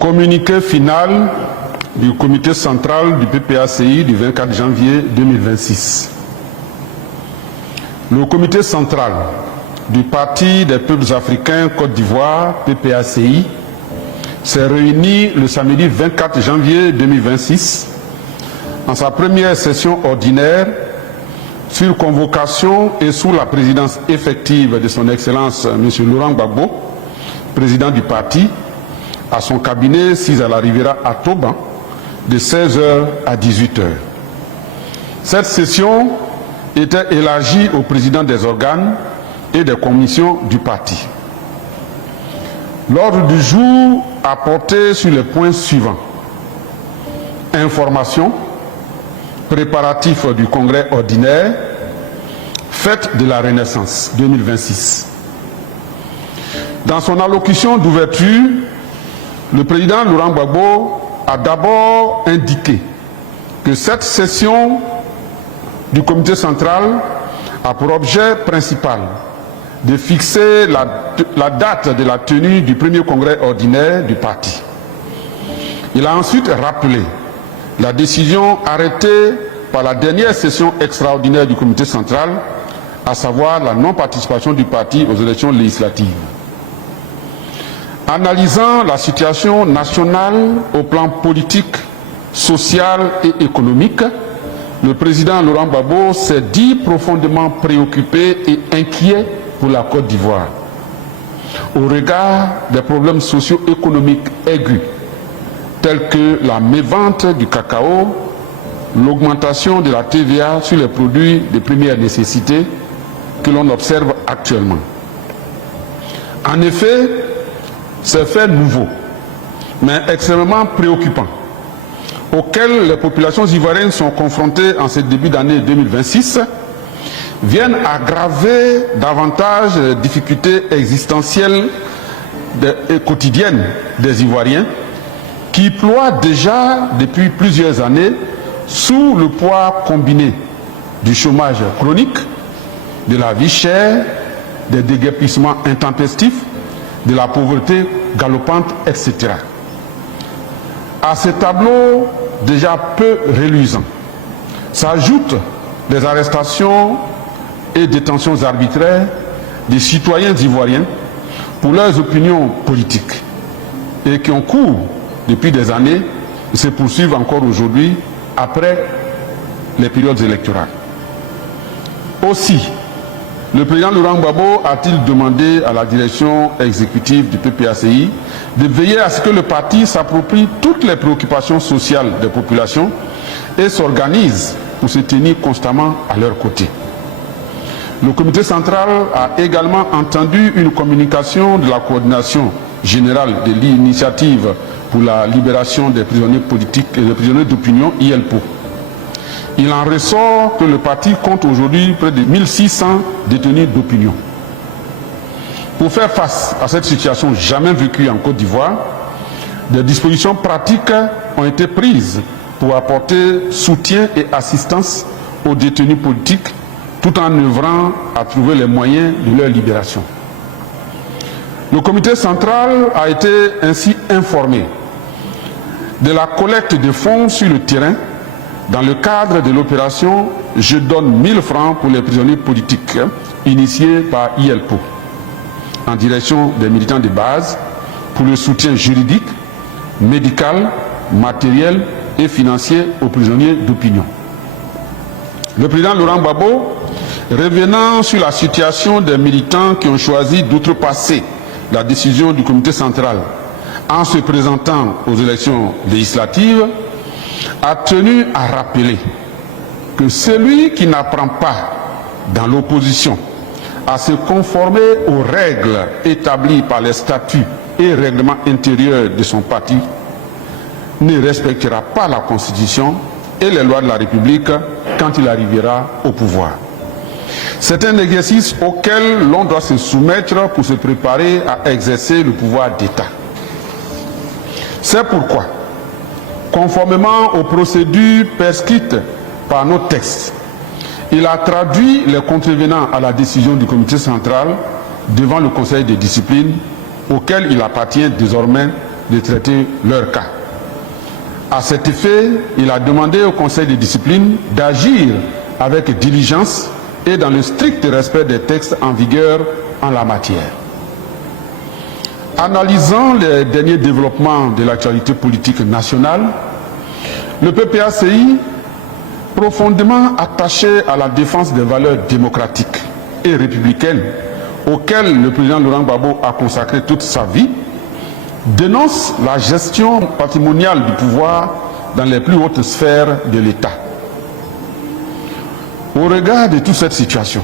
Communiqué final du comité central du PPACI du 24 janvier 2026. Le comité central du Parti des peuples africains Côte d'Ivoire, PPACI, s'est réuni le samedi 24 janvier 2026 en sa première session ordinaire sur convocation et sous la présidence effective de son Excellence M. Laurent Gbagbo, président du parti, à son cabinet 6 à la Riviera à Toban, de 16h à 18h. Cette session était élargie au président des organes et des commissions du parti. L'ordre du jour a porté sur les points suivants: information, préparatifs du congrès ordinaire, fête de la Renaissance 2026. Dans son allocution d'ouverture, le président Laurent Gbagbo a d'abord indiqué que cette session du comité central a pour objet principal de fixer la date de la tenue du premier congrès ordinaire du parti. Il a ensuite rappelé la décision arrêtée par la dernière session extraordinaire du comité central, à savoir la non-participation du parti aux élections législatives. Analysant la situation nationale au plan politique, social et économique, le président Laurent Gbagbo s'est dit profondément préoccupé et inquiet pour la Côte d'Ivoire, au regard des problèmes socio-économiques aigus, tels que la mévente du cacao, l'augmentation de la TVA sur les produits de première nécessité que l'on observe actuellement. En effet, ces faits nouveaux, mais extrêmement préoccupants, auxquels les populations ivoiriennes sont confrontées en ce début d'année 2026, viennent aggraver davantage les difficultés existentielles et quotidiennes des Ivoiriens, qui ploient déjà depuis plusieurs années sous le poids combiné du chômage chronique, de la vie chère, des déguerpissements intempestifs, de la pauvreté galopante, etc. À ce tableau déjà peu reluisant s'ajoutent des arrestations et détentions arbitraires des citoyens ivoiriens pour leurs opinions politiques et qui ont cours depuis des années et se poursuivent encore aujourd'hui après les périodes électorales. Aussi, le président Laurent Gbagbo a-t-il demandé à la direction exécutive du PPACI de veiller à ce que le parti s'approprie toutes les préoccupations sociales des populations et s'organise pour se tenir constamment à leur côté. Le comité central a également entendu une communication de la coordination générale de l'initiative pour la libération des prisonniers politiques et des prisonniers d'opinion, IELPO. Il en ressort que le parti compte aujourd'hui près de 1600 détenus d'opinion. Pour faire face à cette situation jamais vécue en Côte d'Ivoire, des dispositions pratiques ont été prises pour apporter soutien et assistance aux détenus politiques tout en œuvrant à trouver les moyens de leur libération. Le comité central a été ainsi informé de la collecte de fonds sur le terrain dans le cadre de l'opération « Je donne 1000 francs pour les prisonniers politiques » initiée par IELPO, en direction des militants de base, pour le soutien juridique, médical, matériel et financier aux prisonniers d'opinion. Le président Laurent Gbagbo, revenant sur la situation des militants qui ont choisi d'outrepasser la décision du comité central en se présentant aux élections législatives, a tenu à rappeler que celui qui n'apprend pas dans l'opposition à se conformer aux règles établies par les statuts et règlements intérieurs de son parti ne respectera pas la Constitution et les lois de la République quand il arrivera au pouvoir. C'est un exercice auquel l'on doit se soumettre pour se préparer à exercer le pouvoir d'État. C'est pourquoi, conformément aux procédures prescrites par nos textes, il a traduit les contrevenants à la décision du comité central devant le conseil de discipline auquel il appartient désormais de traiter leur cas. À cet effet, il a demandé au Conseil de discipline d'agir avec diligence et dans le strict respect des textes en vigueur en la matière. Analysant les derniers développements de l'actualité politique nationale, le PPACI, profondément attaché à la défense des valeurs démocratiques et républicaines auxquelles le président Laurent Gbagbo a consacré toute sa vie, dénonce la gestion patrimoniale du pouvoir dans les plus hautes sphères de l'État. Au regard de toute cette situation,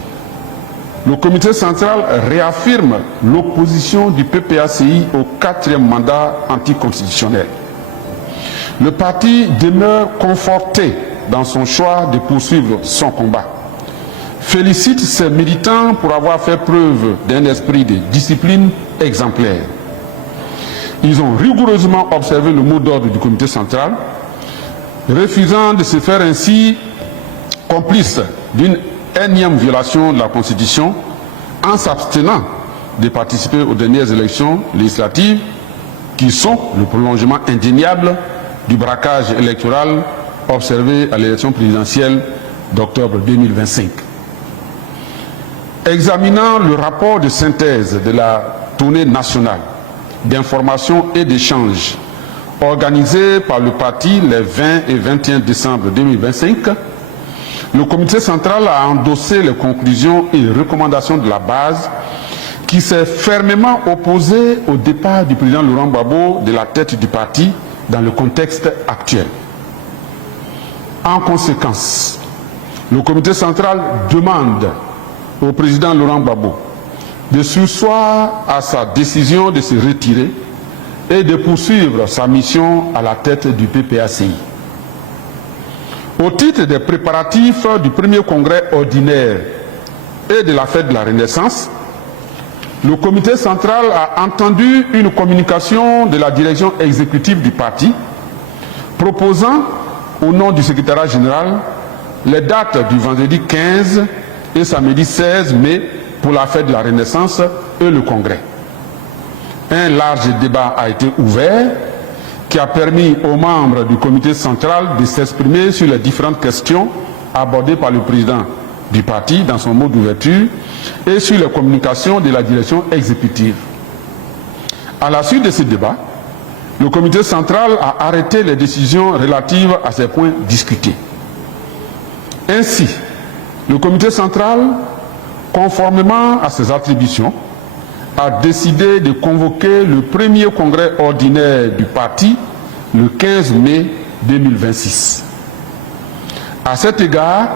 le comité central réaffirme l'opposition du PPACI au 4e mandat anticonstitutionnel. Le parti demeure conforté dans son choix de poursuivre son combat, félicite ses militants pour avoir fait preuve d'un esprit de discipline exemplaire. Ils ont rigoureusement observé le mot d'ordre du comité central, refusant de se faire ainsi complice d'une énième violation de la Constitution en s'abstenant de participer aux dernières élections législatives qui sont le prolongement indéniable du braquage électoral observé à l'élection présidentielle d'octobre 2025. Examinant le rapport de synthèse de la tournée nationale d'information et d'échange organisée par le parti les 20 et 21 décembre 2025, le comité central a endossé les conclusions et recommandations de la base qui s'est fermement opposée au départ du président Laurent Gbagbo de la tête du parti dans le contexte actuel. En conséquence, le comité central demande au président Laurent Gbagbo de surseoir à sa décision de se retirer et de poursuivre sa mission à la tête du PPACI. Au titre des préparatifs du premier congrès ordinaire et de la fête de la Renaissance, le comité central a entendu une communication de la direction exécutive du parti proposant, au nom du secrétariat général, les dates du vendredi 15 et samedi 16 mai pour la fête de la Renaissance et le congrès. Un large débat a été ouvert qui a permis aux membres du comité central de s'exprimer sur les différentes questions abordées par le président du parti dans son mot d'ouverture et sur les communications de la direction exécutive. À la suite de ce débat, le comité central a arrêté les décisions relatives à ces points discutés. Ainsi, le comité central, conformément à ses attributions, a décidé de convoquer le premier congrès ordinaire du parti le 15 mai 2026. À cet égard,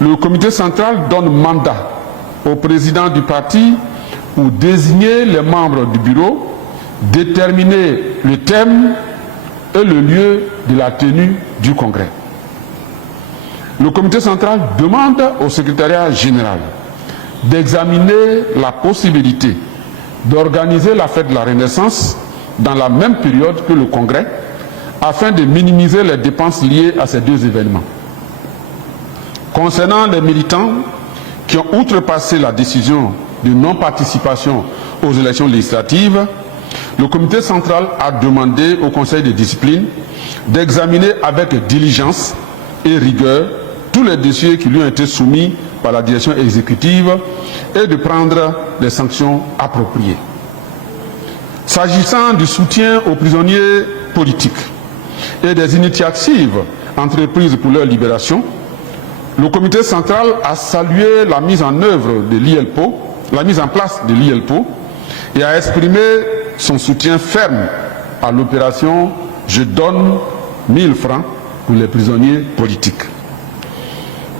le comité central donne mandat au président du parti pour désigner les membres du bureau, déterminer le thème et le lieu de la tenue du congrès. Le comité central demande au secrétariat général d'examiner la possibilité d'organiser la fête de la Renaissance dans la même période que le congrès afin de minimiser les dépenses liées à ces deux événements. Concernant les militants qui ont outrepassé la décision de non-participation aux élections législatives, le comité central a demandé au Conseil de discipline d'examiner avec diligence et rigueur tous les dossiers qui lui ont été soumis par la direction exécutive et de prendre les sanctions appropriées. S'agissant du soutien aux prisonniers politiques et des initiatives entreprises pour leur libération, le comité central a salué la mise en œuvre de l'IELPO, la mise en place de l'IELPO, et a exprimé son soutien ferme à l'opération « Je donne 1000 francs pour les prisonniers politiques ».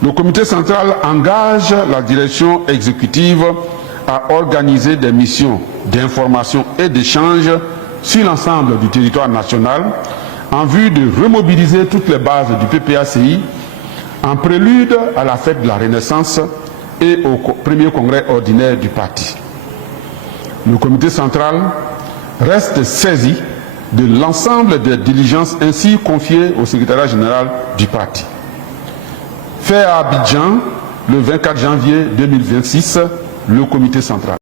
Le comité central engage la direction exécutive à organiser des missions d'information et d'échange sur l'ensemble du territoire national en vue de remobiliser toutes les bases du PPACI en prélude à la fête de la Renaissance et au premier congrès ordinaire du parti. Le comité central reste saisi de l'ensemble des diligences ainsi confiées au secrétariat général du parti. Fait à Abidjan, le 24 janvier 2026, le comité central.